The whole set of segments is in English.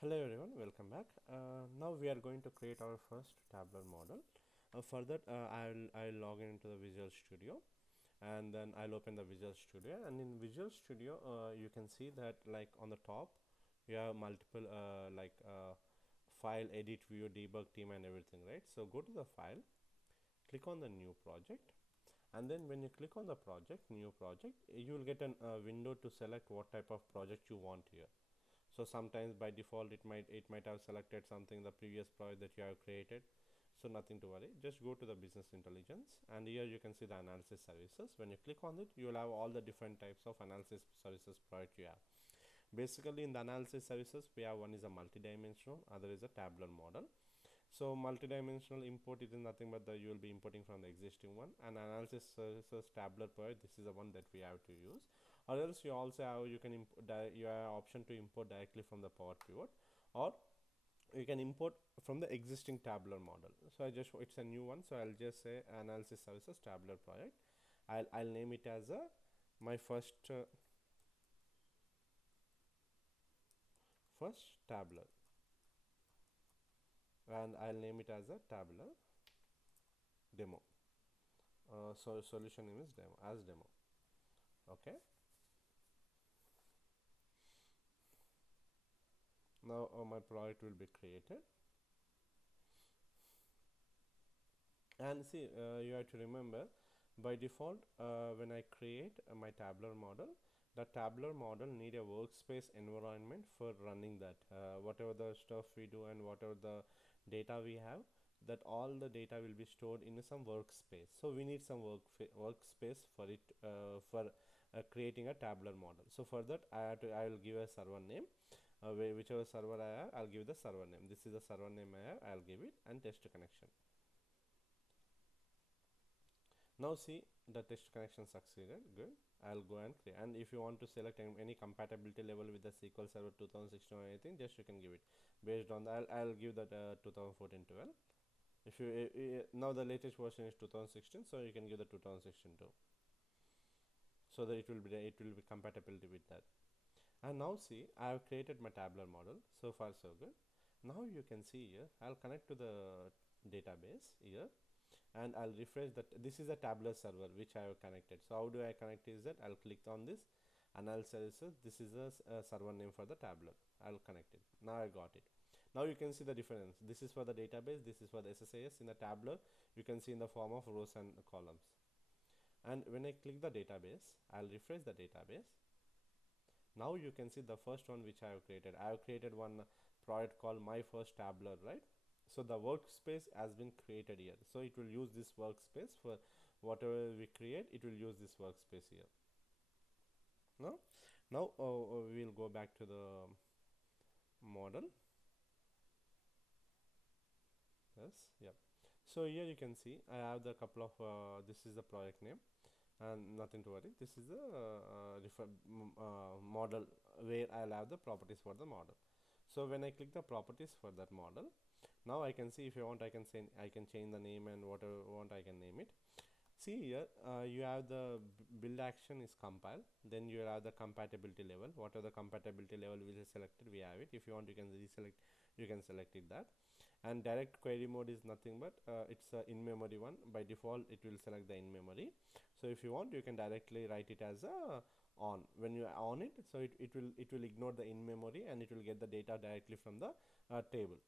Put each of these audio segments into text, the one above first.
Hello everyone, welcome back. Now we are going to create our first tabular model. For that, I'll log into the Visual Studio, and then I'll open the Visual Studio. And in Visual Studio, you can see that like on the top, you have multiple file, edit, view, debug, team, and everything, right? So go to the file, click on the new project, and then when you click on the project, new project, you will get a window to select what type of project you want here. So sometimes by default it might have selected something the previous project that you have created, so nothing to worry. Just go to the business intelligence, and here you can see the analysis services. When you click on it, you will have all the different types of analysis services project you have. Basically in the analysis services, we have one is a multidimensional, other is a tabular model. So multidimensional import, it is nothing but the you will be importing from the existing one, and analysis services tabular project, this is the one that we have to use. Or else you also have, you can you have option to import directly from the Power Pivot, or you can import from the existing tabular model. So it's a new one, so I'll just say analysis services tabular project. I'll name it as a my first tabular, and I'll name it as a tabular demo. So solution name is demo. Okay. Now my project will be created, and see, you have to remember, by default when I create my tabular model, the tabular model need a workspace environment for running that, whatever the stuff we do and whatever the data we have, that all the data will be stored in some workspace. So we need some workspace for it, for creating a tabular model. So for that I will give a server name, whichever server I have, I'll give the server name. This is the server name I have, I'll give it, and test connection. Now see, the test connection succeeded. Good. I'll go and create. And if you want to select any compatibility level with the SQL Server 2016 or anything, just you can give it based on that. I'll give that 2014-12. If you now the latest version is 2016, so you can give the 2016 too, so that it will be compatibility with that. And now see, I have created my tabular model. So far so good. Now you can see here, I'll connect to the database here, and I'll refresh that. This is a tabular server which I have connected. So how do I connect is that I'll click on this analysis. This is a server name for the tabular. I'll connect it. Now I got it. Now you can see the difference. This is for the database, this is for the SSIS. In the tabular, you can see in the form of rows and columns. And when I click the database, I'll refresh the database. Now you can see the first one which I have created. I have created one project called my first tabular, right? So the workspace has been created here, so it will use this workspace for whatever we create. It will use this workspace here. Now we will go back to the model. Yes, yeah. So here you can see I have the couple of this is the project name, and nothing to worry, this is the model where I'll have the properties for the model. So when I click the properties for that model, now I can see, if you want, I can change the name, and whatever I want I can name it. See here, you have the build action is compile, then you have the compatibility level. Whatever the compatibility level we is selected, we have it. If you want, you can reselect, you can select it that. And direct query mode is nothing but it's a in memory one. By default it will select the in memory. So if you want, you can directly write it as a on. When you on it, so it will ignore the in memory, and it will get the data directly from the table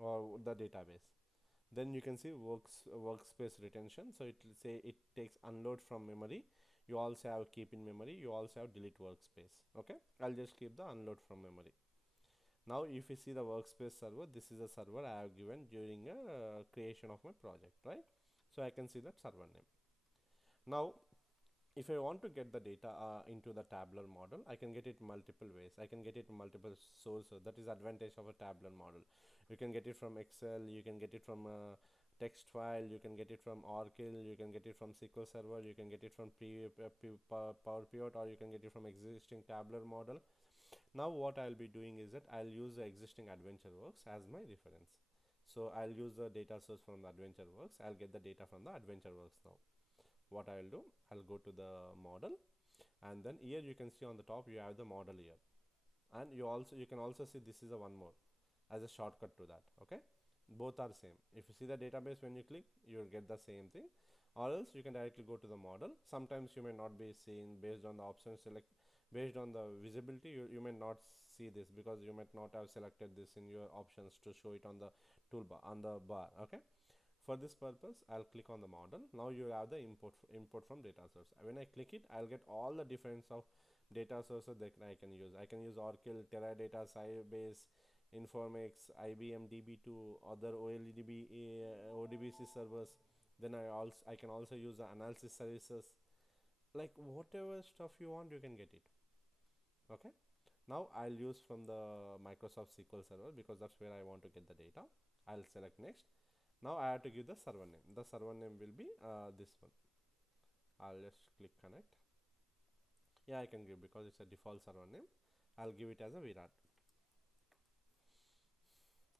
or the database. Then you can see workspace retention, so it will say it takes unload from memory. You also have keep in memory, you also have delete workspace. Okay, I'll just keep the unload from memory. Now if you see the workspace server, this is a server I have given during a creation of my project, right? So I can see that server name. Now if I want to get the data into the tabular model, I can get it multiple ways. I can get it multiple sources. That is advantage of a tabular model. You can get it from Excel, you can get it from a text file, you can get it from Oracle, you can get it from SQL Server, you can get it from Power Pivot, or you can get it from existing tabular model. Now what I'll be doing is that I'll use the existing AdventureWorks as my reference. So I'll use the data source from the AdventureWorks. I'll get the data from the AdventureWorks now. What I'll do, I'll go to the model, and then here you can see on the top you have the model here. And you can also see this is a one more as a shortcut to that. Okay, both are same. If you see the database, when you click, you will get the same thing, or else you can directly go to the model. Sometimes you may not be seeing based on the option select, based on the visibility, you may not see this because you might not have selected this in your options to show it on the toolbar, on the bar. Okay, for this purpose, I'll click on the model. Now you have the import from data source. When I click it, I'll get all the different of data sources that I can use. I can use Oracle, Teradata, Sybase, Informix, IBM DB2, other OLEDB, ODBC servers. Then I can also use the analysis services. Like whatever stuff you want, you can get it. Okay. Now I'll use from the Microsoft SQL Server because that's where I want to get the data. I'll select next. Now I have to give the server name. The server name will be this one. I'll just click connect. Yeah, I can give because it's a default server name. I'll give it as a Virat.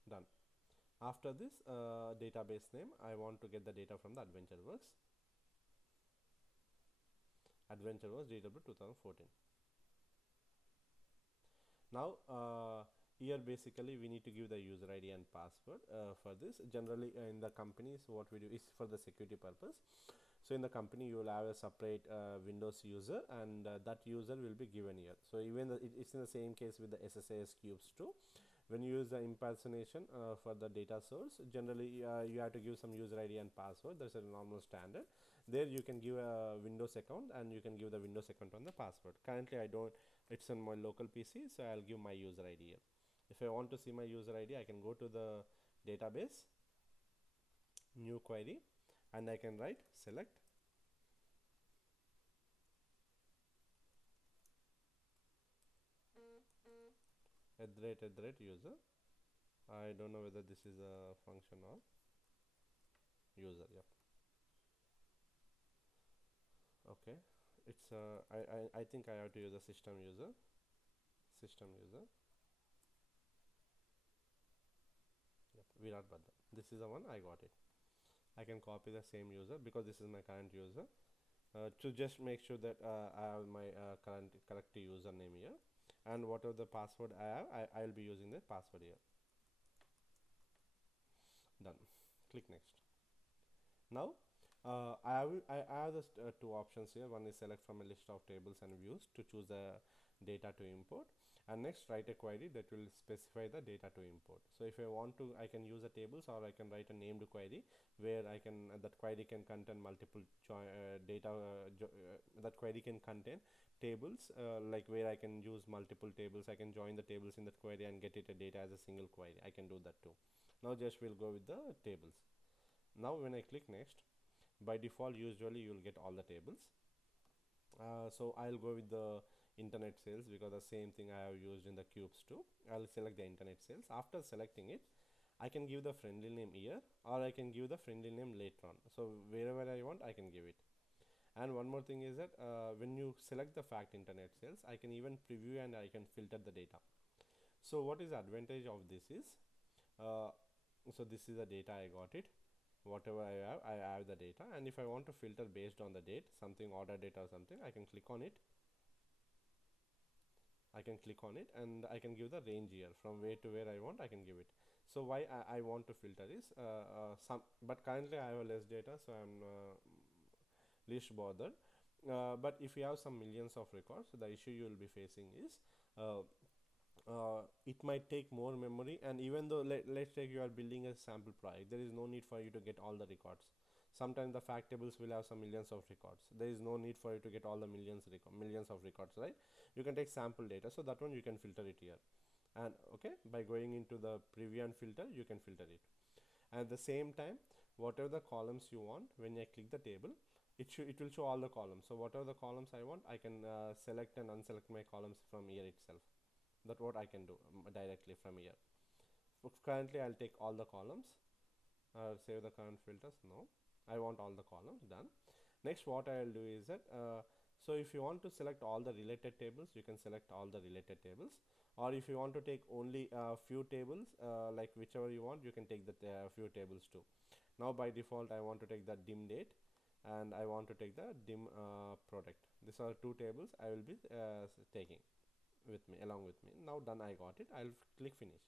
Done. After this database name, I want to get the data from the AdventureWorks. AdventureWorks DW 2014. Now here basically we need to give the user ID and password for this. Generally in the companies, what we do is for the security purpose. So in the company you will have a separate Windows user, and that user will be given here. So even it's in the same case with the SSIS cubes too. When you use the impersonation for the data source, generally you have to give some user ID and password. That's a normal standard. There you can give a Windows account, and you can give the Windows account on the password. Currently I don't, it's on my local PC, so I'll give my user ID here. If I want to see my user ID, I can go to the database, new query, and I can write select @user. I don't know whether this is a function or user. Yep. Okay, it's I think I have to use a system user. Yep, Virat Baddam. This is the one, I got it. I can copy the same user because this is my current user. To just make sure that I have my correct username here, and whatever the password I have, I'll be using the password here. Done. Click next. Now I have the two options here. One is select from a list of tables and views to choose the data to import, and next write a query that will specify the data to import. So if I want to, I can use the tables, or I can write a named query where I can that query can contain multiple data. That query can contain tables, like where I can use multiple tables. I can join the tables in that query and get it a data as a single query. I can do that too. Now just we'll go with the tables. Now when I click next, by default usually you will get all the tables. So I'll go with the internet sales because the same thing I have used in the cubes too. I'll select the internet sales. After selecting it, I can give the friendly name here, or I can give the friendly name later on. So wherever I want, I can give it. And one more thing is that when you select the fact internet sales, I can even preview and I can filter the data. So what is the advantage of this is, so this is the data I got it. Whatever I have the data, and if I want to filter based on the date, something order data or something, I can click on it. And I can give the range here from where to where I want. I can give it. So why I want to filter is but currently I have less data, so I'm least bothered. But if you have some millions of records, the issue you will be facing is it might take more memory, and even though let's take you are building a sample project, there is no need for you to get all the records. Sometimes the fact tables will have some millions of records. There is no need for you to get all the millions of records, right? You can take sample data, so that one you can filter it here. And okay, by going into the preview and filter, you can filter it. And at the same time, whatever the columns you want, when I click the table, it will show all the columns. So whatever the columns I want, I can select and unselect my columns from here itself. That's what I can do directly from here. Currently I'll take all the columns, save the current filters. No, I want all the columns. Done. Next what I'll do is that so if you want to select all the related tables, you can select all the related tables, or if you want to take only a few tables, like whichever you want, you can take the few tables too. Now by default I want to take the dim date, and I want to take the dim product. These are two tables I will be taking. with me, along with me. Now done, I got it. I'll click finish.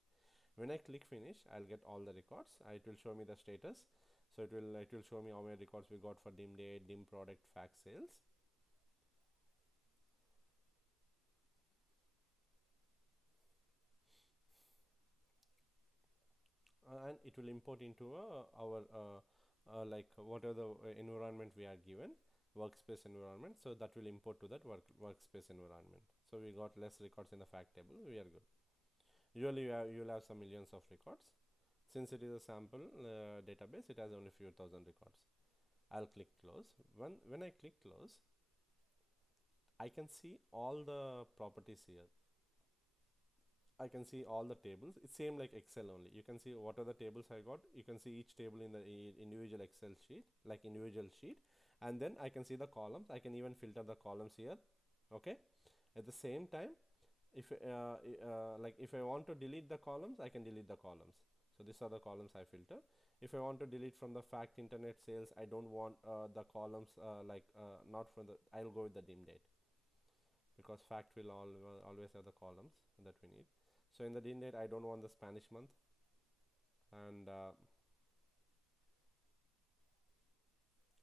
When I click finish, I'll get all the records. It will show me the status. So it will show me how many records we got for dim date, dim product, fax sales. And it will import into our like whatever the environment we are given, workspace environment. So that will import to that workspace environment. So we got less records in the fact table. We are good. Usually you'll have some millions of records. Since it is a sample database, it has only few thousand records. I'll click close. When I click close, I can see all the properties here. I can see all the tables. It's same like Excel only. You can see what are the tables I got. You can see each table in the individual Excel sheet, like individual sheet. And then I can see the columns. I can even filter the columns here. Okay. At the same time, if I want to delete the columns, I can delete the columns. So these are the columns I filter. If I want to delete from the fact internet sales, I don't want the columns not from the, I'll go with the dim date, because fact will always have the columns that we need. So in the dim date, I don't want the Spanish month, and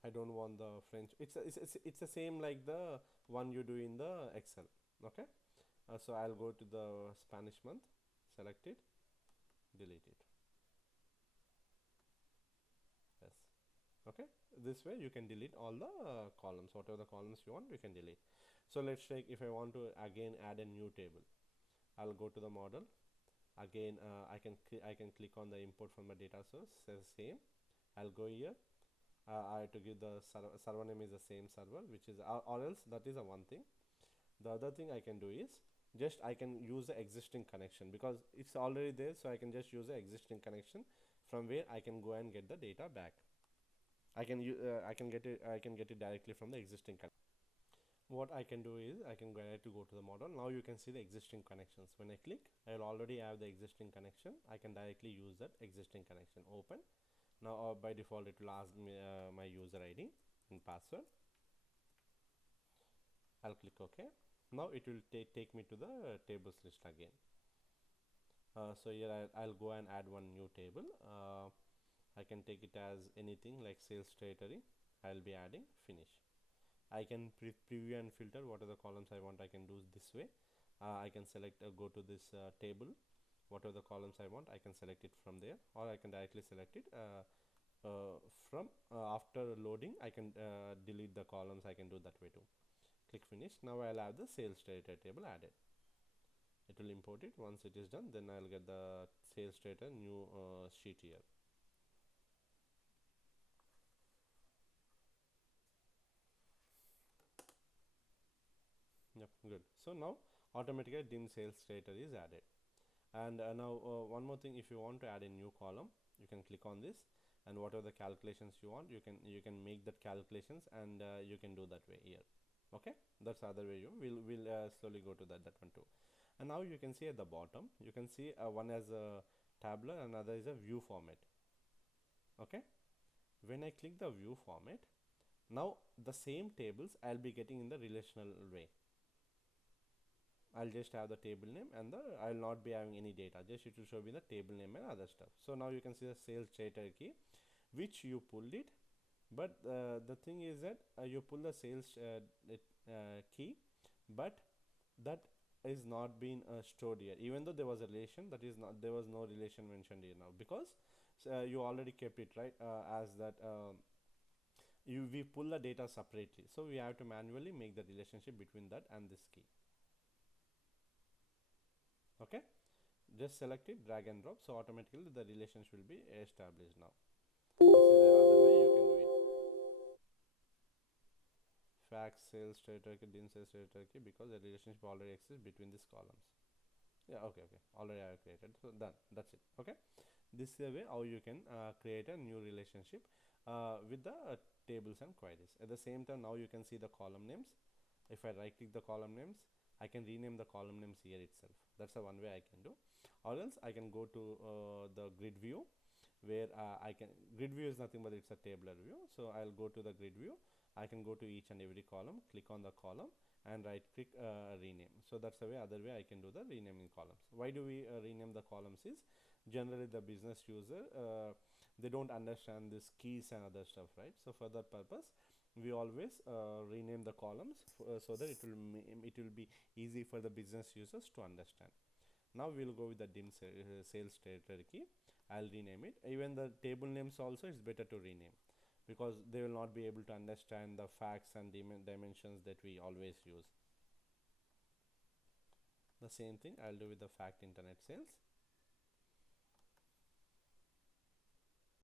I don't want the French. It's the same like the one you do in the Excel. Okay. So I'll go to the Spanish month, select it, delete it. Yes. Okay. This way you can delete all the columns, whatever the columns you want, you can delete. So let's take, if I want to again add a new table, I'll go to the model. Again, I can click on the import from the data source. Says same. I'll go here. I have to give the server name is the same server, which is or else that is a one thing. The other thing I can do is just I can use the existing connection, because it's already there. So I can just use the existing connection from where I can go and get the data back. I can get it directly from the existing connection. What I can do is I can go to the model. Now you can see the existing connections. When I click, I will already have the existing connection. I can directly use that existing connection. Open. Now by default it will ask me my user ID and password. I'll click OK. Now it will take me to the tables list again. So here I'll go and add one new table. I can take it as anything like sales territory. I'll be adding finish. I can preview and filter what are the columns I want. I can do this way. I can select go to this table, what are the columns I want. I can select it from there, or I can directly select it from after loading. I can delete the columns. I can do that way too. Click finish. Now I'll have the sales territory table added. It will import it. Once it is done, then I'll get the sales territory new sheet here. Yep, good. So now automatically dim sales territory is added. And now one more thing, if you want to add a new column, you can click on this, and whatever the calculations you want, you can make that calculations, and you can do that way here. Okay, that's the other way. We'll slowly go to that one too. And now you can see at the bottom, you can see one as a tabular, another is a view format. Okay, when I click the view format, now the same tables I'll be getting in the relational way. I'll just have the table name, and I'll not be having any data, just it will show me the table name and other stuff. So now you can see the sales data key, which you pulled it, but the thing is that you pull the sales key, but that is not being stored here. Even though there was a relation, that is not, there was no relation mentioned here now, because you already kept it right as that we pull the data separately, so we have to manually make the relationship between that and this key. Okay, just select it, drag and drop, so automatically the relations will be established. Now this is the other way you can do it. Fact sales territory didn't say territory, because the relationship already exists between these columns. Yeah, okay, already I have created, so done, that's it. Okay, this is the way how you can create a new relationship with the tables and queries. At the same time, now you can see the column names. If I right click the column names, I can rename the column names here itself. That's the one way I can do. Or else I can go to the grid view, where grid view is nothing but it's a tabular view. So I'll go to the grid view. I can go to each and every column, click on the column, and right click rename. So that's the way, other way I can do the renaming columns. Why do we rename the columns is generally the business user they don't understand these keys and other stuff, right? So for that purpose we always rename the columns so that it will be easy for the business users to understand. Now we'll go with the dim sales territory key. I'll rename it. Even the table names also it's better to rename, because they will not be able to understand the facts and dimensions that we always use. The same thing I'll do with the fact internet sales.